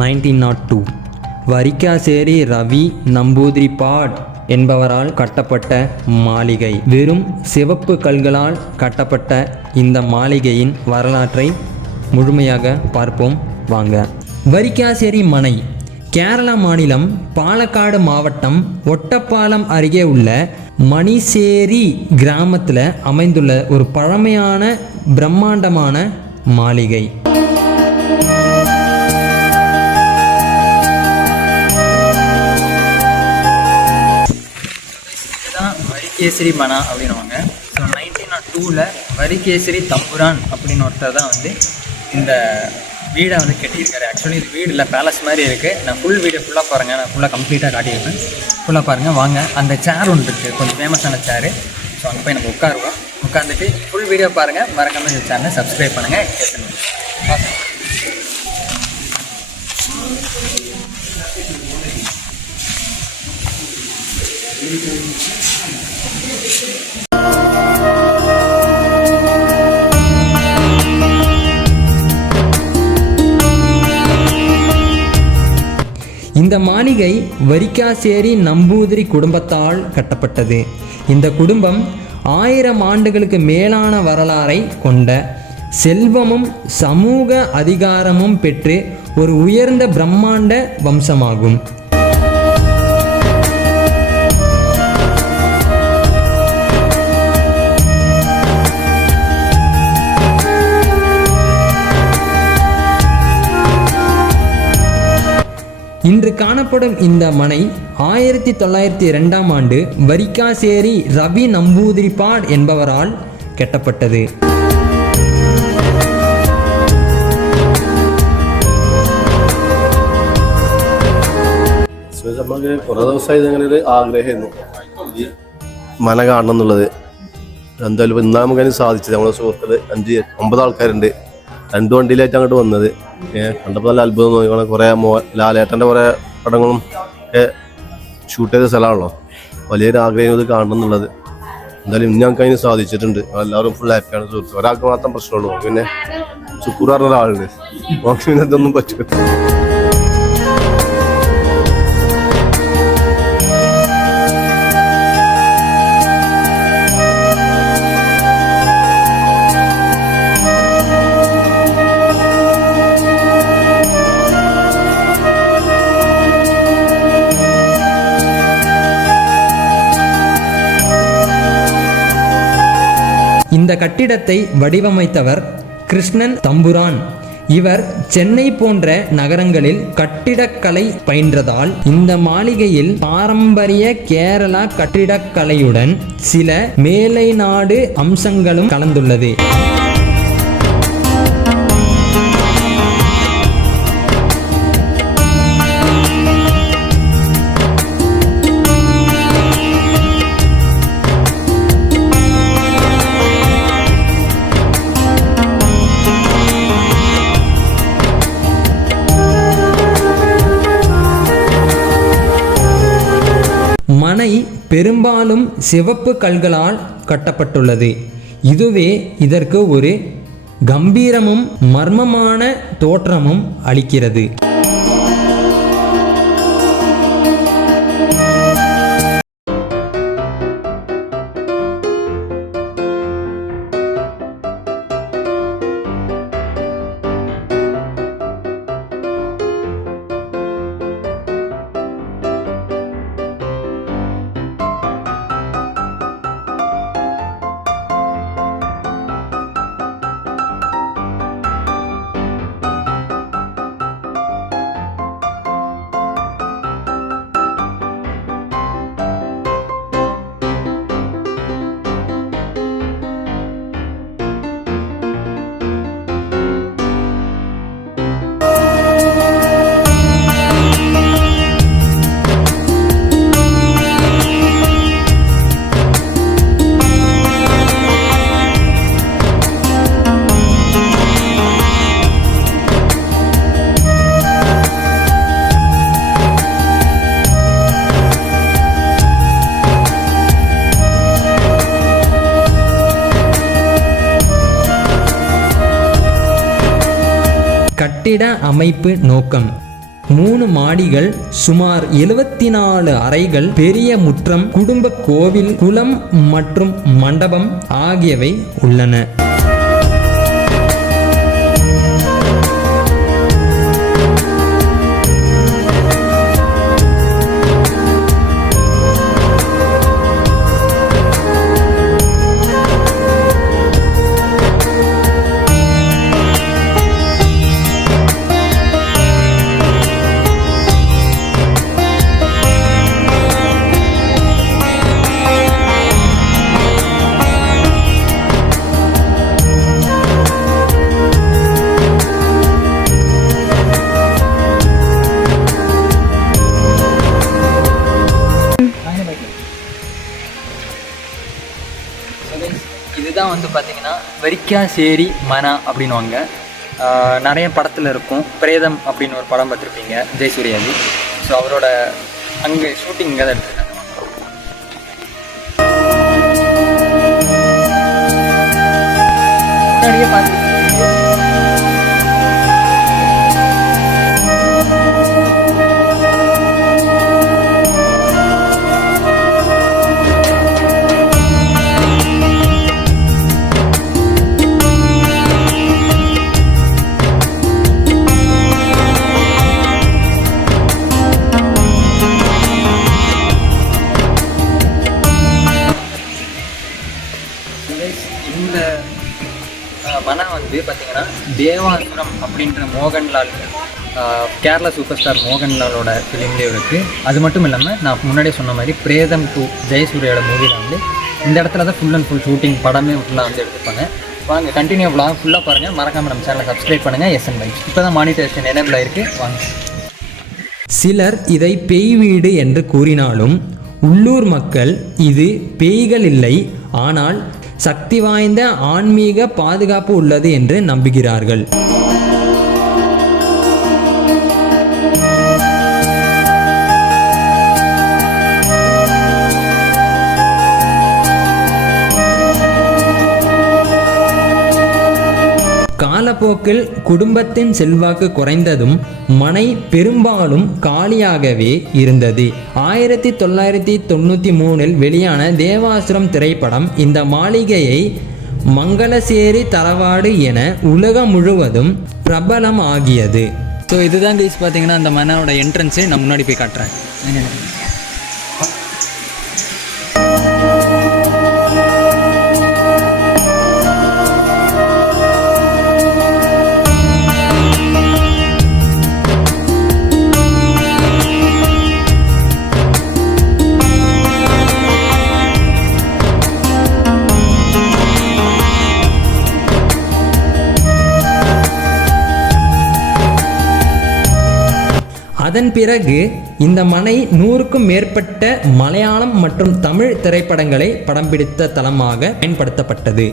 1902 வரிக்காசேரி ரவி நம்பூதிரிபாட் என்பவரால் கட்டப்பட்ட மாளிகை. வெறும் சிவப்பு கல்களால் கட்டப்பட்ட இந்த மாளிகையின் வரலாற்றை முழுமையாக பார்ப்போம் வாங்க. வரிக்காசேரி மனை கேரளா மாநிலம் பாலக்காடு மாவட்டம் ஒட்டப்பாலம் அருகே உள்ள மணிசேரி கிராமத்தில் அமைந்துள்ள ஒரு பழமையான பிரம்மாண்டமான மாளிகை. இதுதான் வரிகேசரி மனா அப்படின்னுவாங்க. ஸோ 1902 வரிகேசரி தம்புரான் அப்படின்னு ஒருத்தர் தான் இந்த வீடை கட்டியிருக்காரு. ஆக்சுவலி இது வீடு இல்லை, பேலஸ் மாதிரி இருக்குது. நான் ஃபுல் வீடியோ ஃபுல்லாக பாருங்கள், நான் ஃபுல்லாக கம்ப்ளீட்டாக காட்டியிருப்பேன். ஃபுல்லாக பாருங்கள் வாங்க. அந்த சேர் ஒன்று இருக்குது, கொஞ்சம் ஃபேமஸான சேரு. ஸோ அங்கே போய் நம்ம உட்காருவோம். உட்காந்துட்டு ஃபுல் வீடியோ பாருங்கள். மறக்காமல் இந்த சேனலை சப்ஸ்கிரைப் பண்ணுங்கள். கேட்கணும். இந்த மாளிகை வரிக்காசேரி நம்பூதிரி குடும்பத்தால் கட்டப்பட்டது. இந்த குடும்பம் 1000 ஆண்டுகளுக்கு மேலான வரலாறை கொண்ட செல்வமும் சமூக அதிகாரமும் பெற்று ஒரு உயர்ந்த பிரம்மாண்ட வம்சமாகும். இன்று காணப்படும் இந்த மனை 1902ஆம் ஆண்டு வரிக்காசேரி ரவி நம்பூதிரிபாட் என்பவரால் கட்டப்பட்டது. നമുക്ക് കുറേ ദിവസമായി ഇതങ്ങനെ ഒരു ആഗ്രഹമായിരുന്നു ഈ മന കാണണം എന്നുള്ളത്. എന്തായാലും ഇന്നാ നമുക്കതിന് സാധിച്ചത്. നമ്മളെ സുഹൃത്തുക്കൾ 5-9 ആൾക്കാരുണ്ട്. 2 വണ്ടിയിലായിട്ട് അങ്ങോട്ട് വന്നത്. കണ്ടപ്പോൾ നല്ല അത്ഭുതം തോന്നി. കുറേ ലാലേട്ടൻ്റെ കുറേ പടങ്ങളും ഷൂട്ട് ചെയ്ത സ്ഥലമാണല്ലോ. വലിയൊരു ആഗ്രഹം ഇത് കാണണം എന്നുള്ളത്. എന്തായാലും ഇന്ന് ഞങ്ങൾക്ക് അതിന് സാധിച്ചിട്ടുണ്ട്. എല്ലാവരും ഫുൾ ഹാപ്പിയാണ്. സുഹൃത്ത് ഒരാൾക്ക് മാത്രം പ്രശ്നമുള്ളൂ. പിന്നെ സുക്കൂർ പറഞ്ഞ ഒരാളുണ്ട്. നമുക്ക് പിന്നെ ഇതൊന്നും പറ്റില്ല. இந்த கட்டிடத்தை வடிவமைத்தவர் கிருஷ்ணன் தம்புரான். இவர் சென்னை போன்ற நகரங்களில் கட்டிடக்கலை பயின்றதால் இந்த மாளிகையில் பாரம்பரிய கேரளா கட்டிடக்கலையுடன் சில மேலைநாடு அம்சங்களும் கலந்துள்ளது. மனை பெரும்பாலும் சிவப்பு கல்களால் கட்டப்பட்டுள்ளது. இதுவே இதற்கு ஒரு கம்பீரமும் மர்மமான தோற்றமும் அளிக்கிறது. கட்டிட அமைப்பு நோக்கம். 3 மாடிகள், சுமார் 74 அறைகள், பெரிய முற்றம், குடும்ப கோவில், குளம் மற்றும் மண்டபம் ஆகியவை உள்ளன. இதுதான் வந்து பார்த்தீங்கன்னா வரிக்காசேரி மனா அப்படின்வாங்க. நிறைய படத்தில் இருக்கும். பிரேதம் அப்படின்னு ஒரு படம் பார்த்துருப்பீங்க, ஜெயசூர்யாஜி. ஸோ அவரோட அங்கே ஷூட்டிங் இங்கே தான் எடுத்துருக்காங்க. முன்னாடியே பார்த்து இந்த மனா வந்து பார்த்தீங்கன்னா தேவாசுரம் அப்படின்ற மோகன்லால், கேரளா சூப்பர் ஸ்டார் மோகன்லாலோட ஃபிலிம்லேயே இருக்குது. அது மட்டும் இல்லாமல் நான் முன்னாடியே சொன்ன மாதிரி பிரேதம் 2 ஜெயசூர்யாவோட மூவியில் வந்து இந்த இடத்துல தான் ஃபுல் அண்ட் ஃபுல் ஷூட்டிங் படமே ஃபுல்லாக வந்து எடுத்துப்பாங்க. வாங்க கண்டினியூ vlog ஃபுல்லாக பாருங்கள். மறக்காமல் நம்ம சேனலை சப்ஸ்கிரைப் பண்ணுங்கள். SN Vibes இப்போ தான் மானிட்டரைசேஷன் எனேபிள் ஆகிருக்கு. வாங்க. சிலர் இதை பேய் வீடு என்று கூறினாலும் உள்ளூர் மக்கள் இது பேய்கள் இல்லை, ஆனால் சக்தி வாய்ந்த ஆன்மீக பாதுகாப்பு உள்ளது என்று நம்புகிறார்கள். காலப்போக்கில் குடும்பத்தின் செல்வாக்கு குறைந்ததும் மனை பெரும்பாலும் காலியாகவே இருந்தது. 1993 வெளியான தேவாசுரம் திரைப்படம் இந்த மாளிகையை மங்களசேரி தரவாடு என உலகம் முழுவதும் பிரபலம் ஆகியது. ஸோ இதுதான் கைஸ் பார்த்தீங்கன்னா அந்த மனாவோட என்ட்ரன்ஸு. நான் முன்னாடி போய் காட்டுறேன். அதன் பிறகு இந்த மனை 100க்கும் மேற்பட்ட மலையாளம் மற்றும் தமிழ் திரைப்படங்களை படம் பிடித்த தளமாக பயன்படுத்தப்பட்டது.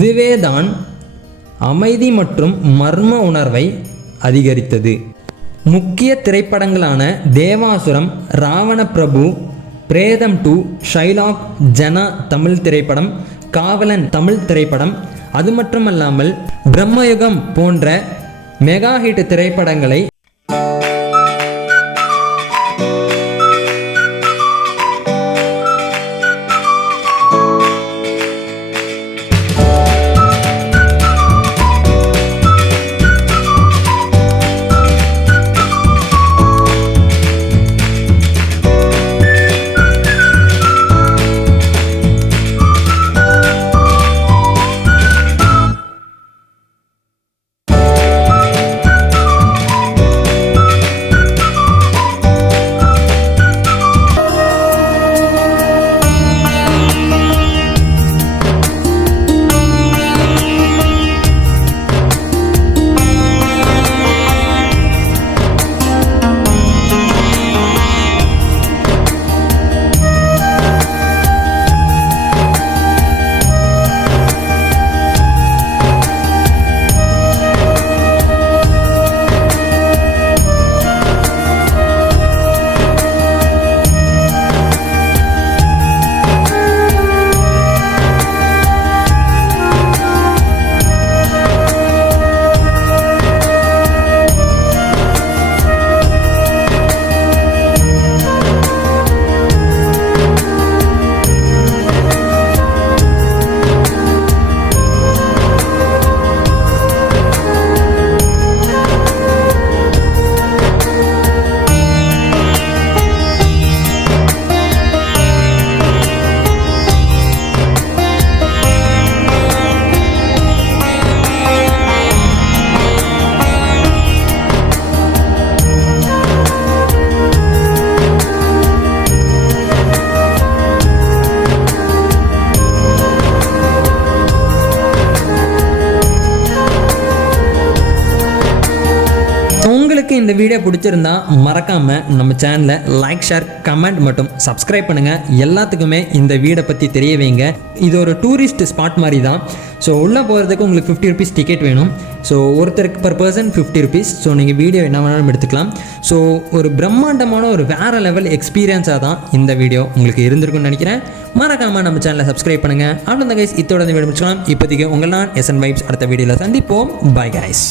இதுவே தான் அமைதி மற்றும் மர்ம உணர்வை அதிகரித்தது. முக்கிய திரைப்படங்களான தேவாசுரம், ராவண பிரபு, பிரேதம் 2, ஷைலாக், ஜனா தமிழ் திரைப்படம், காவலன் தமிழ் திரைப்படம், அது மட்டுமல்லாமல் பிரம்மயுகம் போன்ற மெகா ஹிட் திரைப்படங்களை உங்களுக்கு இந்த வீடியோ பிடிச்சிருந்தா மறக்காம நம்ம சேனலை லைக், ஷேர், கமெண்ட் மற்றும் சப்ஸ்கிரைப் பண்ணுங்க. எல்லாத்துக்குமே இந்த வீடை பற்றி தெரிய வைங்க. இது ஒரு டூரிஸ்ட் ஸ்பாட் மாதிரி தான். ஸோ உள்ளே போகிறதுக்கு உங்களுக்கு 50 ருபீஸ் டிக்கெட் வேணும். ஸோ ஒருத்தருக்கு பர் பர்சன் 50 ருபீஸ். ஸோ நீங்கள் வீடியோ என்ன வேணாலும் எடுத்துக்கலாம். ஸோ ஒரு பிரம்மாண்டமான ஒரு வேறு லெவல் எக்ஸ்பீரியன்ஸாக தான் இந்த வீடியோ உங்களுக்கு இருந்திருக்குன்னு நினைக்கிறேன். மறக்காமல் நம்ம சேனலை சப்ஸ்கிரைப் பண்ணுங்கள். அவ்வளோ கைஸ், இதோட இந்த வீடியோ முடிச்சுக்கலாம். இப்போதைக்கு உங்கள் நான் SN Vibes. அடுத்த வீடியோவில் சந்திப்போம். Bye guys.